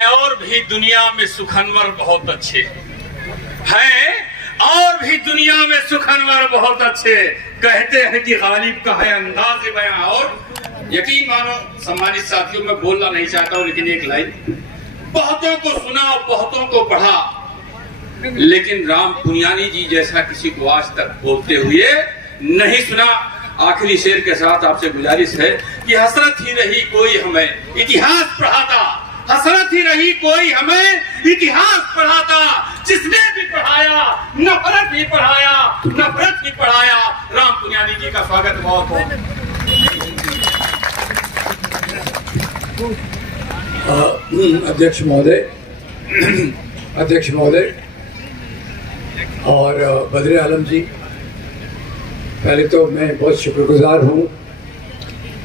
और भी दुनिया में सुखनवर बहुत अच्छे हैं, और भी दुनिया में सुखनवर बहुत अच्छे। कहते हैं कि गालिब का है अंदाज़ बयां। और यकीन मानो सम्मानित साथियों, मैं बोलना नहीं चाहता हूं, लेकिन एक लाइन, बहुतों को सुना बहुतों को पढ़ा, लेकिन राम पुनियानी जी जैसा किसी को आज तक बोलते हुए नहीं सुना। आखिरी शेर के साथ आपसे गुजारिश है कि हसरत ही रही कोई हमें इतिहास पढ़ाता, हसरत ही रही कोई हमें इतिहास पढ़ाता, जिसने भी पढ़ाया नफरत ही पढ़ाया, नफरत ही पढ़ाया। राम पुनियानी जी का स्वागत बहुत बहुत। अध्यक्ष महोदय और बद्र आलम जी, पहले तो मैं बहुत शुक्रगुजार हूँ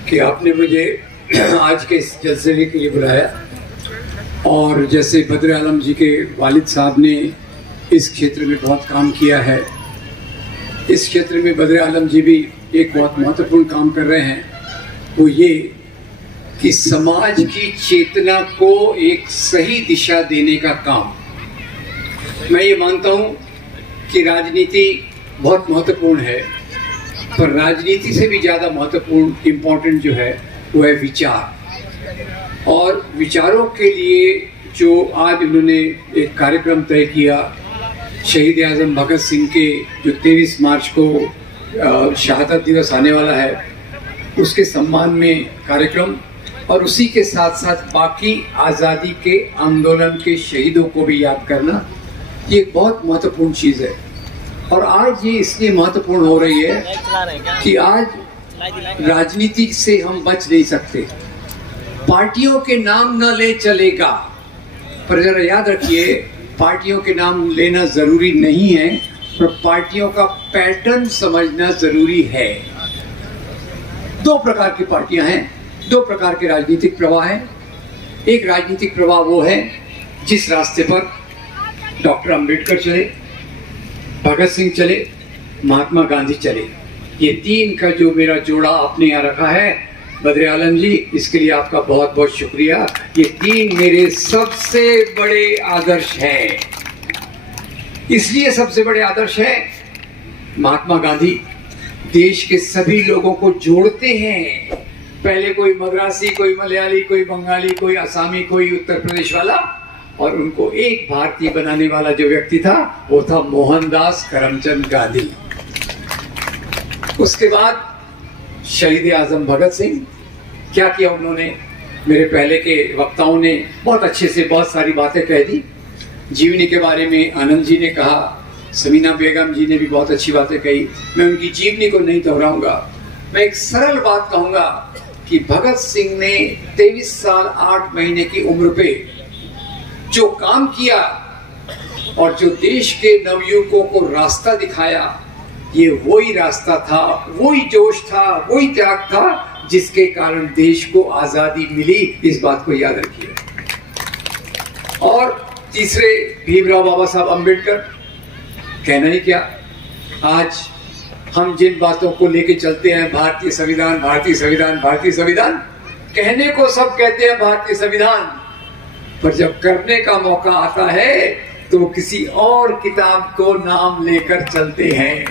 कि आपने मुझे आज के इस जलसे के लिए बुलाया। और जैसे बद्र आलम जी के वालिद साहब ने इस क्षेत्र में बहुत काम किया है, इस क्षेत्र में बद्र आलम जी भी एक बहुत महत्वपूर्ण काम कर रहे हैं। वो ये कि समाज की चेतना को एक सही दिशा देने का काम। मैं ये मानता हूँ कि राजनीति बहुत महत्वपूर्ण है, पर राजनीति से भी ज़्यादा महत्वपूर्ण इम्पोर्टेंट जो है वो है विचार। और विचारों के लिए जो आज उन्होंने एक कार्यक्रम तय किया, शहीद आजम भगत सिंह के जो 23 मार्च को शहादत दिवस आने वाला है, उसके सम्मान में कार्यक्रम, और उसी के साथ साथ बाकी आज़ादी के आंदोलन के शहीदों को भी याद करना, ये एक बहुत महत्वपूर्ण चीज़ है। और आज ये इसलिए महत्वपूर्ण हो रही है कि आज राजनीति से हम बच नहीं सकते। पार्टियों के नाम न ले चलेगा, पर जरा याद रखिए, पार्टियों के नाम लेना जरूरी नहीं है, पर पार्टियों का पैटर्न समझना जरूरी है। दो प्रकार की पार्टियां हैं, दो प्रकार के राजनीतिक प्रवाह हैं। एक राजनीतिक प्रवाह वो है जिस रास्ते पर डॉक्टर अंबेडकर चले, भगत सिंह चले, महात्मा गांधी चले। ये तीन का जो मेरा जोड़ा आपने यहाँ रखा है बद्र आलम जी, इसके लिए आपका बहुत बहुत शुक्रिया। ये तीन मेरे सबसे बड़े आदर्श हैं। इसलिए सबसे बड़े आदर्श है, महात्मा गांधी देश के सभी लोगों को जोड़ते हैं। पहले कोई मद्रासी, कोई मलयाली, कोई बंगाली, कोई आसामी, कोई उत्तर प्रदेश वाला, और उनको एक भारतीय बनाने वाला जो व्यक्ति था वो था मोहनदास करमचंद गांधी। उसके बाद शहीद आजम भगत सिंह, क्या किया उन्होंने? मेरे पहले के वक्ताओं ने बहुत अच्छे से बहुत सारी बातें कह दी। जीवनी के बारे में आनंद जी ने कहा, समीना बेगम जी ने भी बहुत अच्छी बातें कही। मैं उनकी जीवनी को नहीं दोहराऊंगा, मैं एक सरल बात कहूंगा कि भगत सिंह ने 23 साल 8 महीने की उम्र पे जो काम किया और जो देश के नवयुवकों को रास्ता दिखाया, ये वही रास्ता था, वही जोश था, वही त्याग था जिसके कारण देश को आजादी मिली। इस बात को याद रखिए। और तीसरे भीमराव बाबा साहब अम्बेडकर, कहना ही क्या। आज हम जिन बातों को लेके चलते हैं, भारतीय संविधान, भारतीय संविधान, भारतीय संविधान, कहने को सब कहते हैं भारतीय संविधान, पर जब करने का मौका आता है तो किसी और किताब को नाम लेकर चलते हैं।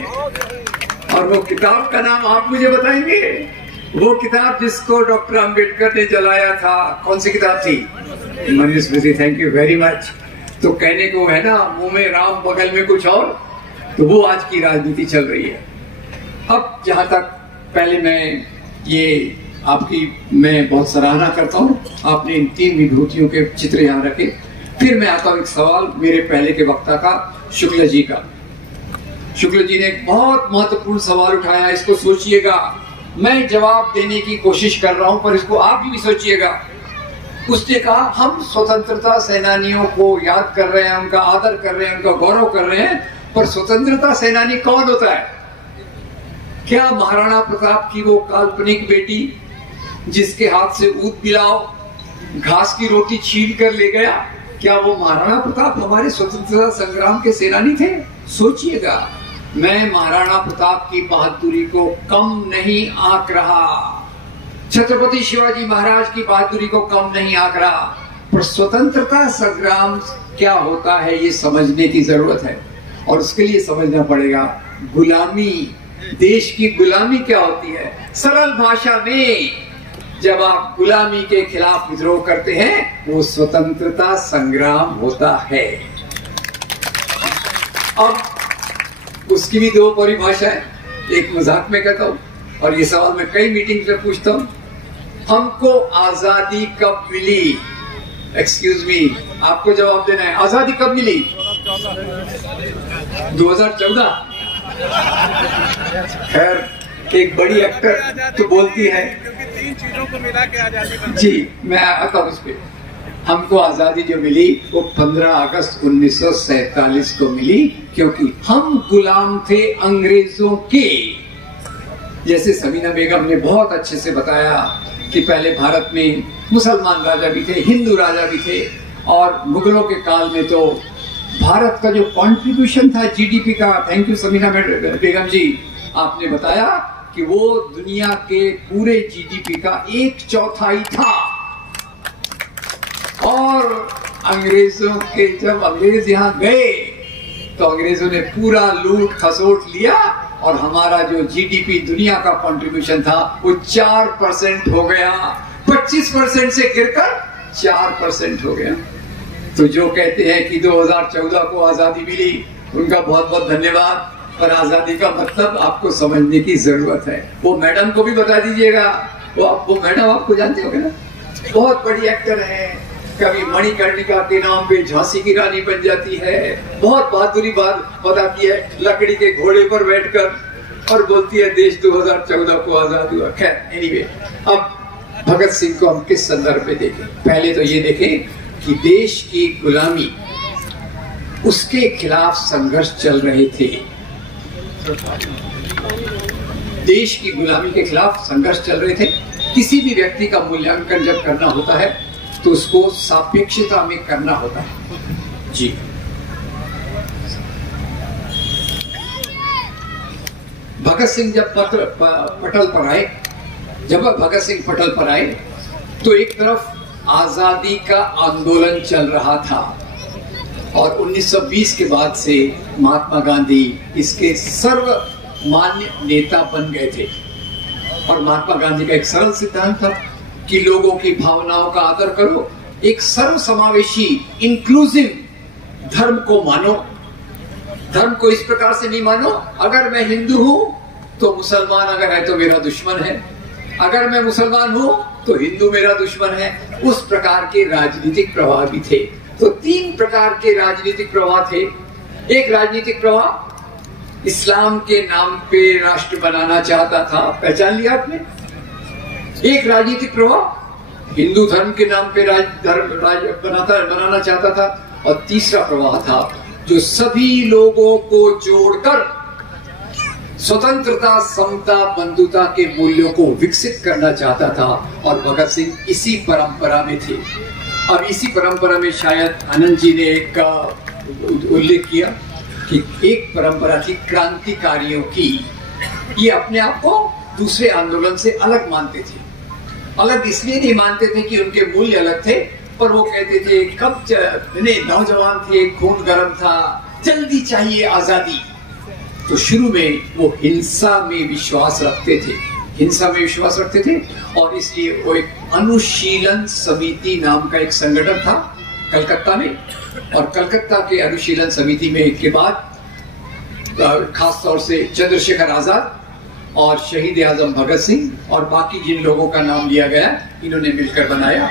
और वो किताब का नाम आप मुझे बताएंगे? वो किताब जिसको डॉक्टर अंबेडकर ने जलाया था, कौन सी किताब थी? Manusmriti. Thank you very much. तो कहने को है ना, मुंह में राम बगल में कुछ और, तो वो आज की राजनीति चल रही है। अब जहां तक, पहले मैं ये आपकी मैं बहुत सराहना करता हूँ, आपने इन तीन विभूतियों के चित्र यहाँ रखे। फिर मैं आता हूँ एक सवाल मेरे पहले के वक्ता का, शुक्ल जी का। शुक्ल जी ने एक बहुत महत्वपूर्ण सवाल उठाया, इसको सोचिएगा। मैं जवाब देने की कोशिश कर रहा हूँ, पर इसको आप भी सोचिएगा। उसने कहा, हम स्वतंत्रता सेनानियों को याद कर रहे हैं, उनका आदर कर रहे हैं, उनका गौरव कर रहे हैं, पर स्वतंत्रता सेनानी कौन होता है? क्या महाराणा प्रताप की वो काल्पनिक बेटी जिसके हाथ से ऊद पिलाओ, घास की रोटी छीन कर ले गया, क्या वो महाराणा प्रताप हमारे स्वतंत्रता संग्राम के सेनानी थे? सोचिएगा। मैं महाराणा प्रताप की बहादुरी को कम नहीं आंक रहा, छत्रपति शिवाजी महाराज की बहादुरी को कम नहीं आंक रहा, पर स्वतंत्रता संग्राम क्या होता है ये समझने की जरूरत है, और उसके लिए समझना पड़ेगा गुलामी, देश की गुलामी क्या होती है। सरल भाषा में जब आप गुलामी के खिलाफ विद्रोह करते हैं वो स्वतंत्रता संग्राम होता है। अब उसकी भी दो परिभाषा है, एक मजाक में कहता हूं और ये सवाल मैं कई मीटिंग में पूछता हूं, हमको आजादी कब मिली? एक्सक्यूज मी, आपको जवाब देना है, आजादी कब मिली? 2014। खैर एक बड़ी एक्टर तो बोलती है, क्योंकि 3 चीजों को मिला के आजादी जी मैं आता हूं उस पर। हमको आजादी जो मिली वो 15 अगस्त 1947 को मिली, क्योंकि हम गुलाम थे अंग्रेजों के। जैसे समीना बेगम ने बहुत अच्छे से बताया कि पहले भारत में मुसलमान राजा भी थे, हिंदू राजा भी थे, और मुगलों के काल में तो भारत का जो कंट्रीब्यूशन था जीडीपी का, थैंक यू समीना बेगम जी, आपने बताया कि वो दुनिया के पूरे जीडीपी का 1/4 था। और अंग्रेजों के जब अंग्रेज यहाँ गए तो अंग्रेजों ने पूरा लूट खसोट लिया, और हमारा जो जीडीपी दुनिया का कंट्रीब्यूशन था वो 4% हो गया, 25% से गिरकर 4% हो गया। तो जो कहते हैं कि 2014 को आजादी मिली, उनका बहुत बहुत धन्यवाद, पर आजादी का मतलब आपको समझने की जरूरत है। वो मैडम को भी बता दीजिएगा, वो मैडम आपको जानते होंगे ना, बहुत बड़ी एक्टर है, कभी मणिकर्णिका के नाम पे झांसी की रानी बन जाती है, बहुत बहादुरी बात बताती है लकड़ी के घोड़े पर बैठकर, और बोलती है देश 2014 को आजाद हुआ। खैर एनीवे, अब भगत सिंह को हम किस संदर्भ में देखें? पहले तो ये देखें कि देश की गुलामी, उसके खिलाफ संघर्ष चल रहे थे। देश की गुलामी के खिलाफ संघर्ष चल रहे थे। किसी भी व्यक्ति का मूल्यांकन जब करना होता है तो उसको सापेक्षता में करना होता है। जी भगत सिंह जब पटल पर आए, जब भगत सिंह पटल पर आए तो एक तरफ आजादी का आंदोलन चल रहा था, और 1920 के बाद से महात्मा गांधी इसके सर्वमान्य नेता बन गए थे। और महात्मा गांधी का एक सरल सिद्धांत था कि लोगों की भावनाओं का आदर करो, एक सर्वसमावेशी इंक्लूसिव धर्म को मानो। धर्म को इस प्रकार से नहीं मानो, अगर मैं हिंदू हूं तो मुसलमान अगर है तो मेरा दुश्मन है, अगर मैं मुसलमान हूं तो हिंदू मेरा दुश्मन है। उस प्रकार के राजनीतिक प्रवाह भी थे। तो 3 प्रकार के राजनीतिक प्रवाह थे। एक राजनीतिक प्रवाह इस्लाम के नाम पे राष्ट्र बनाना चाहता था, पहचान लिया आपने। एक राजनीतिक प्रवाह हिंदू धर्म के नाम पे बनाना चाहता था, और तीसरा प्रवाह था जो सभी लोगों को जोड़कर स्वतंत्रता, समता, बंधुता के मूल्यों को विकसित करना चाहता था, और भगत सिंह इसी परंपरा में थे। अब इसी परंपरा में शायद आनंद जी ने एक का उल्लेख किया कि एक परंपरा थी क्रांतिकारियों की। ये अपने आप को दूसरे आंदोलन से अलग मानते थे। अलग इसलिए नहीं मानते थे कि उनके मूल्य अलग थे, पर वो कहते थे कब नौजवान थे, खून गर्म था, जल्दी चाहिए आजादी। तो शुरू में वो हिंसा में विश्वास रखते थे, और इसलिए वो एक अनुशीलन समिति नाम का एक संगठन था कलकत्ता में, और कलकत्ता के अनुशीलन समिति में के बाद खास तौर से चंद्रशेखर आजाद और शहीद आजम भगत सिंह और बाकी जिन लोगों का नाम लिया गया, इन्होंने मिलकर बनाया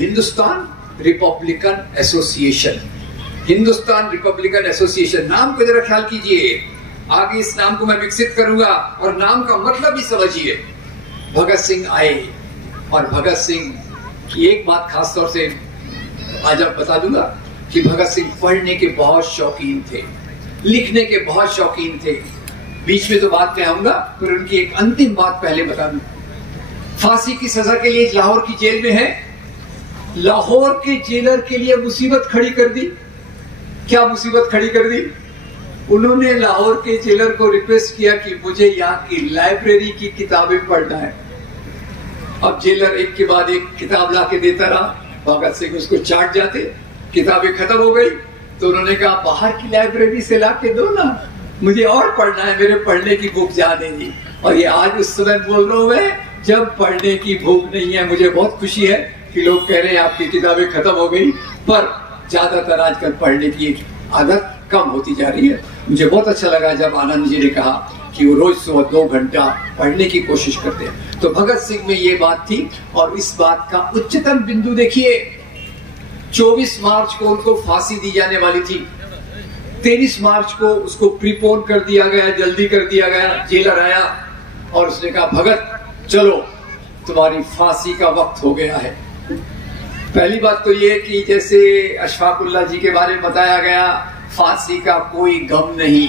Hindustan Republican association. Hindustan Republican association, नाम को जरा ख्याल कीजिए, आगे इस नाम को मैं विकसित करूंगा, और नाम का मतलब भी समझिए। भगत सिंह आए, और भगत सिंह की एक बात खास तौर से आज आप बता दूंगा कि भगत सिंह पढ़ने के बहुत शौकीन थे, लिखने के बहुत शौकीन थे। बीच में तो बात में आऊंगा, पर उनकी एक अंतिम बात पहले बता दूं। फांसी की सजा के लिए लाहौर की जेल में है, लाहौर के जेलर के लिए मुसीबत खड़ी कर दी। क्या मुसीबत खड़ी कर दी? उन्होंने लाहौर के जेलर को रिक्वेस्ट किया कि मुझे यहाँ की लाइब्रेरी की किताबें पढ़ना है। अब जेलर एक के बाद एक किताब ला के देता रहा, भगत सिंह उसको चाट जाते, किताबें खत्म हो गई तो उन्होंने कहा बाहर की लाइब्रेरी से ला के दो ना, मुझे और पढ़ना है, मेरे पढ़ने की भूख जा नहीं। और ये आज उस समय बोल रहा हूं मैं जब पढ़ने की भूख नहीं है। मुझे बहुत खुशी है कि लोग कह रहे हैं आपकी किताबें खत्म हो गई, पर ज्यादातर आजकल पढ़ने की आदत कम होती जा रही है। मुझे बहुत अच्छा लगा जब आनंद जी ने कहा कि वो रोज सुबह 2 घंटा पढ़ने की कोशिश करते हैं। तो भगत सिंह में ये बात थी। और इस बात का उच्चतम बिंदु देखिए, 24 मार्च को उनको फांसी दी जाने वाली थी, 23 मार्च को उसको प्रीपोन कर दिया गया, जल्दी कर दिया गया। जेलर आया और उसने कहा भगत चलो तुम्हारी फांसी का वक्त हो गया है। पहली बात तो ये कि जैसे अशफाकुल्लाह जी के बारे में बताया गया, फांसी का कोई गम नहीं,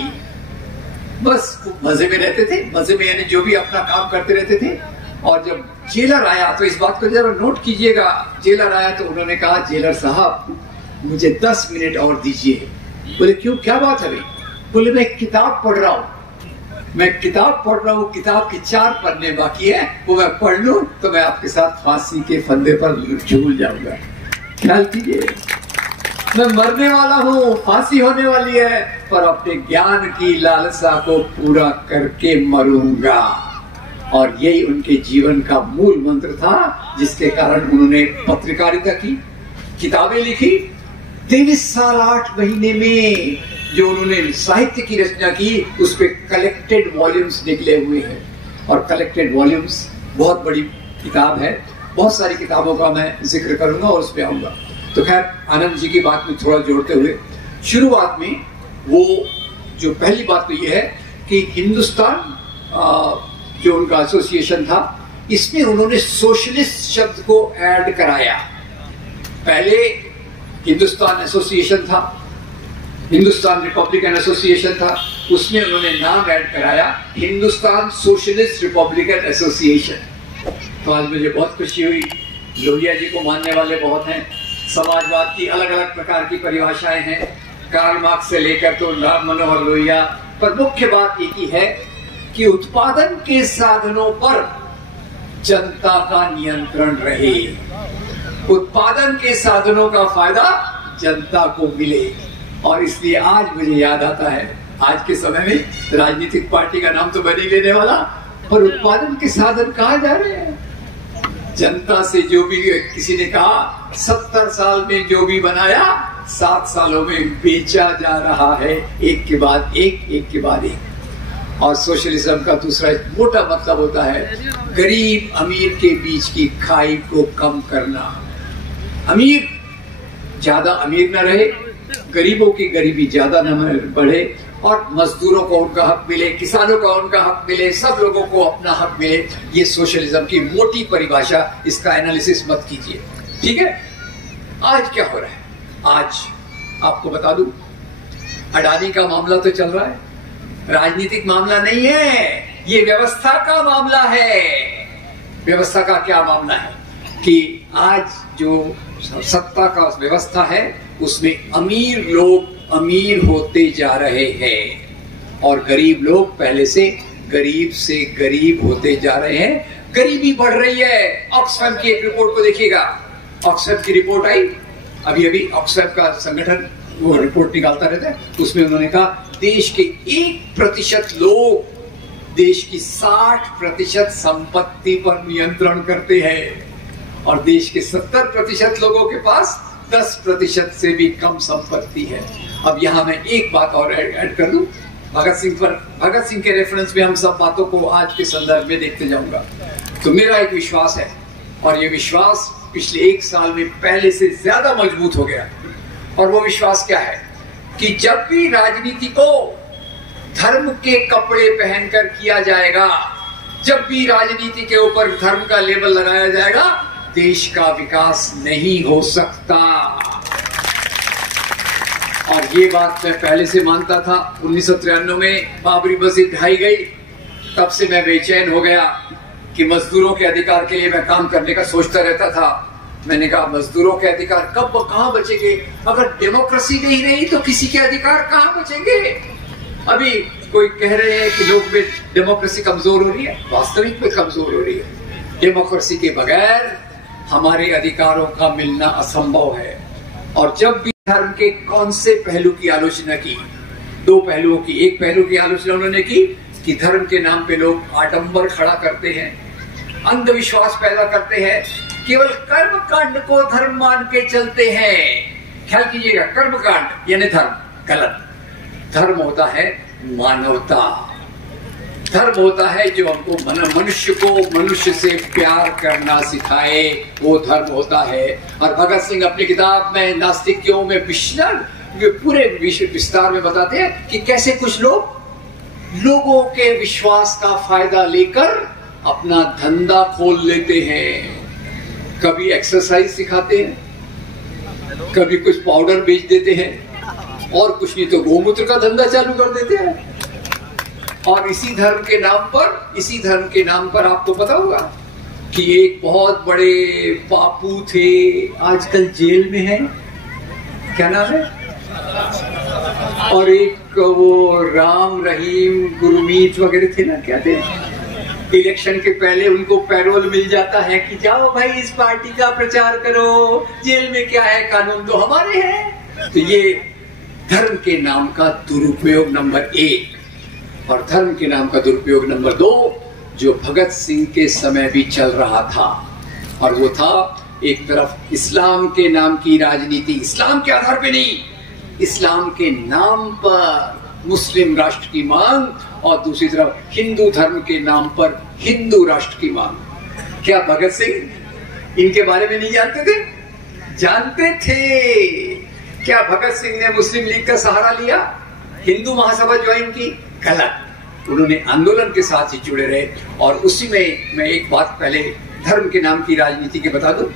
बस मजे में रहते थे, मजे में यानी जो भी अपना काम करते रहते थे। और जब जेलर आया तो इस बात को जरा नोट कीजिएगा, जेलर आया तो उन्होंने कहा जेलर साहब मुझे 10 मिनट और दीजिए। बोले क्यों, क्या बात है भाई? बोले मैं किताब पढ़ रहा हूँ, मैं किताब पढ़ रहा हूँ, किताब के 4 पन्ने बाकी है, वो मैं पढ़ लूं तो मैं आपके साथ फांसी के फंदे पर झूल जाऊंगा। ख्याल कीजिए, मैं मरने वाला हूँ, फांसी होने वाली है, पर अपने ज्ञान की लालसा को पूरा करके मरूंगा। और यही उनके जीवन का मूल मंत्र था, जिसके कारण उन्होंने पत्रकारिता की, किताबें लिखी। 23 साल 8 महीने में जो उन्होंने साहित्य की रचना की, उस पे कलेक्टेड वॉल्यूम्स निकले हुए हैं। और कलेक्टेड वॉल्यूम्स बहुत बड़ी किताब है, बहुत सारी किताबों का मैं जिक्र करूंगा और उस पे आऊंगा। तो खैर आनंद जी की बात में थोड़ा जोड़ते हुए, शुरुआत में वो जो पहली बात तो ये है कि हिंदुस्तान जो उनका एसोसिएशन था, इसमें उन्होंने सोशलिस्ट शब्द को ऐड कराया। पहले हिंदुस्तान एसोसिएशन था, हिंदुस्तान रिपब्लिकन एसोसिएशन था, उसमें उन्होंने नाम ऐड कराया हिंदुस्तान सोशलिस्ट रिपब्लिकन एसोसिएशन। तो आज मुझे बहुत खुशी हुई। लोहिया जी को मानने वाले बहुत हैं, समाजवाद की अलग अलग प्रकार की परिभाषाएं हैं, कार्ल मार्क्स से लेकर तो राम मनोहर लोहिया, पर मुख्य बात एक ही है कि उत्पादन के साधनों पर जनता का नियंत्रण रहे, उत्पादन के साधनों का फायदा जनता को मिले। और इसलिए आज मुझे याद आता है, आज के समय में राजनीतिक पार्टी का नाम तो मैं नहीं लेने वाला, पर उत्पादन के साधन कहाँ जा रहे हैं? जनता से जो भी, किसी ने कहा 70 साल में जो भी बनाया 7 सालों में बेचा जा रहा है, एक के बाद एक, एक के बाद एक। और सोशलिज्म का दूसरा मोटा मतलब होता है गरीब अमीर के बीच की खाई को कम करना। अमीर ज्यादा अमीर न रहे, गरीबों की गरीबी ज्यादा न बढ़े, और मजदूरों को उनका हक मिले, किसानों को उनका हक मिले, सब लोगों को अपना हक मिले। ये सोशलिज्म की मोटी परिभाषा, इसका एनालिसिस मत कीजिए, ठीक है। आज क्या हो रहा है? आज आपको बता दूं, अडानी का मामला तो चल रहा है, राजनीतिक मामला नहीं है, ये व्यवस्था का मामला है। व्यवस्था का क्या मामला है कि आज जो सत्ता का व्यवस्था है, उसमें अमीर लोग अमीर होते जा रहे हैं और गरीब लोग पहले से गरीब होते जा रहे हैं। गरीबी बढ़ रही है। ऑक्सफैम की एक रिपोर्ट को देखिएगा, ऑक्सफैम की रिपोर्ट आई अभी ऑक्सफैम का संगठन वो रिपोर्ट निकालता रहता है, उसमें उन्होंने कहा देश के 1% लोग देश की 60% संपत्ति पर नियंत्रण करते हैं और देश के 70% लोगों के पास 10% से भी कम संपत्ति है। अब यहाँ मैं एक बात और ऐड कर दूं, भगत सिंह के रेफरेंस में हम सब बातों को आज के संदर्भ में देखते जाऊंगा। तो मेरा एक विश्वास है और ये विश्वास पिछले 1 साल में पहले से ज्यादा मजबूत हो गया। और वो विश्वास क्या है कि जब भी राजनीति को धर्म के कपड़े पहनकर किया जाएगा, जब भी राजनीति के ऊपर धर्म का लेबल लगाया जाएगा, देश का विकास नहीं हो सकता। और ये बात मैं पहले से मानता था। 1993 में बाबरी मस्जिद ढाई गई, तब से मैं बेचैन हो गया कि मजदूरों के अधिकार के लिए मैं काम करने का सोचता रहता था। मैंने कहा मजदूरों के अधिकार कब कहां बचेंगे? अगर डेमोक्रेसी नहीं रही तो किसी के अधिकार कहां बचेंगे? अभी कोई कह रहे हैं कि लोग में डेमोक्रेसी कमजोर हो रही है, वास्तविक में कमजोर हो रही है। डेमोक्रेसी के बगैर हमारे अधिकारों का मिलना असंभव है। और जब भी धर्म के कौन से पहलू की आलोचना की, दो पहलुओं की, एक पहलू की आलोचना उन्होंने की कि धर्म के नाम पे लोग आडंबर खड़ा करते हैं, अंधविश्वास पैदा करते हैं, केवल कर्म कांड को धर्म मान के चलते हैं। ख्याल कीजिएगा, कर्म कांड यानी धर्म, गलत। धर्म होता है मानवता, धर्म होता है जो हमको मनुष्य को मनुष्य से प्यार करना सिखाए, वो धर्म होता है। और भगत सिंह अपनी किताब में नास्तिकों में पूरे विस्तार में बताते हैं कि कैसे कुछ लोग लोगों के विश्वास का फायदा लेकर अपना धंधा खोल लेते हैं। कभी एक्सरसाइज सिखाते हैं, कभी कुछ पाउडर बेच देते हैं, और कुछ नहीं तो गोमूत्र का धंधा चालू कर देते हैं। और इसी धर्म के नाम पर आपको पता होगा कि एक बहुत बड़े बापू थे, आजकल जेल में हैं, क्या नाम है, और एक वो राम रहीम गुरमीत वगैरह थे ना, क्या थे, इलेक्शन के पहले उनको पैरोल मिल जाता है कि जाओ भाई इस पार्टी का प्रचार करो, जेल में क्या है, कानून तो हमारे हैं। तो ये धर्म के नाम का दुरुपयोग नंबर 1। और धर्म के नाम का दुरुपयोग नंबर 2 जो भगत सिंह के समय भी चल रहा था, और वो था एक तरफ इस्लाम के नाम की राजनीति, इस्लाम के आधार पे नहीं, इस्लाम के नाम पर मुस्लिम राष्ट्र की मांग, और दूसरी तरफ हिंदू धर्म के नाम पर हिंदू राष्ट्र की मांग। क्या भगत सिंह इनके बारे में नहीं जानते थे? जानते थे। क्या भगत सिंह ने मुस्लिम लीग का सहारा लिया, हिंदू महासभा ज्वाइन की? गलत। उन्होंने आंदोलन के साथ ही जुड़े रहे। और उसी में मैं एक बात पहले धर्म के नाम की राजनीति के बता दूं।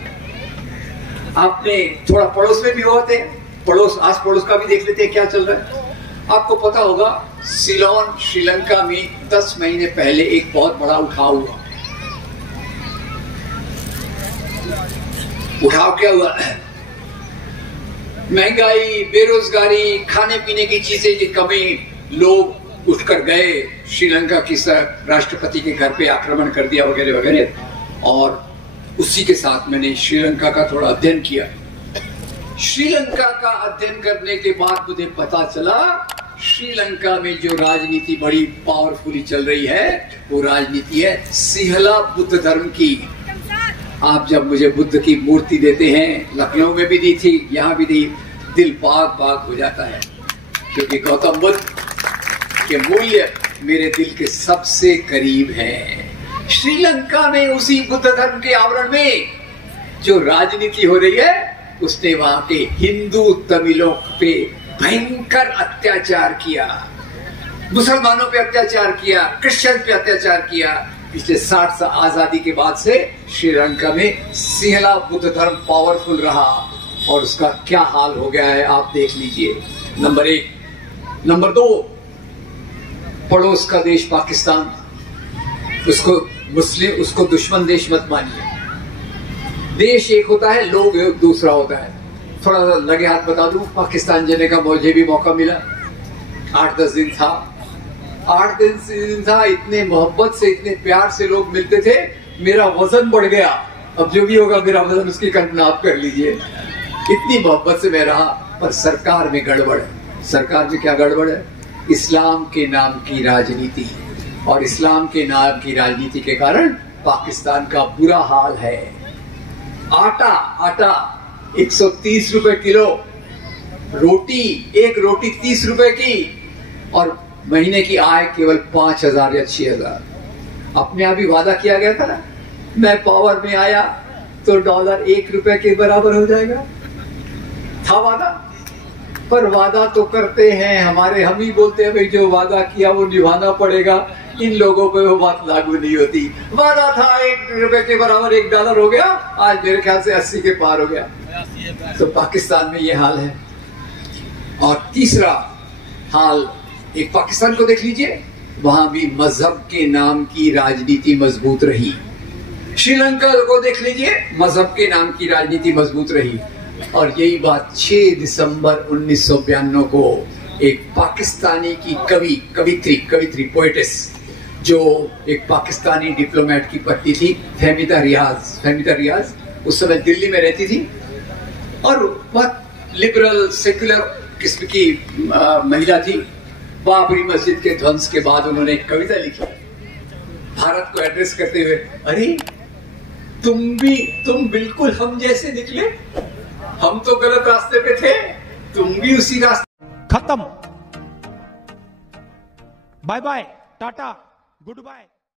आपने थोड़ा पड़ोस में भी होते हैं, पड़ोस आस पड़ोस का भी देख लेते हैं क्या चल रहा है। आपको पता होगा सिलोन श्रीलंका में 10 महीने पहले एक बहुत बड़ा उठाव हुआ। उठाव क्या हुआ? महंगाई, बेरोजगारी, खाने पीने की चीजें की कमी, लोग उठकर गए, श्रीलंका की राष्ट्रपति के घर पे आक्रमण कर दिया वगैरह वगैरह। और उसी के साथ मैंने श्रीलंका का थोड़ा अध्ययन किया। श्रीलंका का अध्ययन करने के बाद मुझे पता चला श्रीलंका में जो राजनीति बड़ी पावरफुली चल रही है वो राजनीति है सिहला बुद्ध धर्म की। आप जब मुझे बुद्ध की मूर्ति देते हैं, लखनऊ में भी दी थी, यहाँ भी दी, दिल पाक पाक हो जाता है, क्योंकि गौतम बुद्ध के मूल्य मेरे दिल के सबसे करीब हैं। श्रीलंका में उसी बुद्ध धर्म के आवरण में जो राजनीति हो रही है उसने वहां के हिंदू तमिलों पे भयंकर अत्याचार किया, मुसलमानों पे अत्याचार किया, क्रिश्चियन पे अत्याचार किया। पिछले 60 साल आजादी के बाद से श्रीलंका में सिहला बुद्ध धर्म पावरफुल रहा, और उसका क्या हाल हो गया है आप देख लीजिए। नंबर 1। नंबर 2, पड़ोस का देश पाकिस्तान, उसको दुश्मन देश मत मानिए। देश एक होता है, लोग दूसरा होता है। थोड़ा लगे हाथ बता दूं, पाकिस्तान जाने का मुझे भी मौका मिला, 8-10 दिन था। 8 दिन था, इतने मोहब्बत से, इतने प्यार से लोग मिलते थे, मेरा वजन बढ़ गया। अब जो भी होगा मेरा वजन उसकी कल्पना आप कर लीजिए। इतनी मोहब्बत से मैं रहा, पर सरकार में गड़बड़ है। सरकार में क्या गड़बड़ है? इस्लाम के नाम की राजनीति, और इस्लाम के नाम की राजनीति के कारण पाकिस्तान का बुरा हाल है। आटा 130 रुपए किलो, रोटी, एक रोटी 30 रुपए की, और महीने की आय केवल 5,000 या 6,000। अपने आप ही वादा किया गया था ना, मैं पावर में आया तो डॉलर 1 रुपए के बराबर हो जाएगा, था वादा। पर वादा तो करते हैं हमारे, हम ही बोलते हैं भाई जो वादा किया वो निभाना पड़ेगा। इन लोगों पे वो बात लागू नहीं होती। वादा था 1 रुपए के बराबर $1 हो गया, आज मेरे ख्याल से 80 के पार हो गया। तो पाकिस्तान में ये हाल है। और तीसरा हाल, एक पाकिस्तान को देख लीजिए, वहां भी मजहब के नाम की राजनीति मजबूत रही। श्रीलंका को देख लीजिए, मजहब के नाम की राजनीति मजबूत रही। और यही बात 6 दिसंबर 1992 को एक पाकिस्तानी की कवित्री पोएटिस, जो एक पाकिस्तानी डिप्लोमेट की पत्नी थी, फहमीदा रियाज, उस समय दिल्ली में रहती थी और बहुत लिबरल सेक्युलर किस्म की महिला थी। बाबरी मस्जिद के ध्वंस के बाद उन्होंने एक कविता लिखी भारत को एड्रेस करते हुए, अरे तुम बिल्कुल हम जैसे निकले, हम तो गलत रास्ते पे थे, तुम भी उसी रास्ते। खत्म। Bye bye, tata, good bye.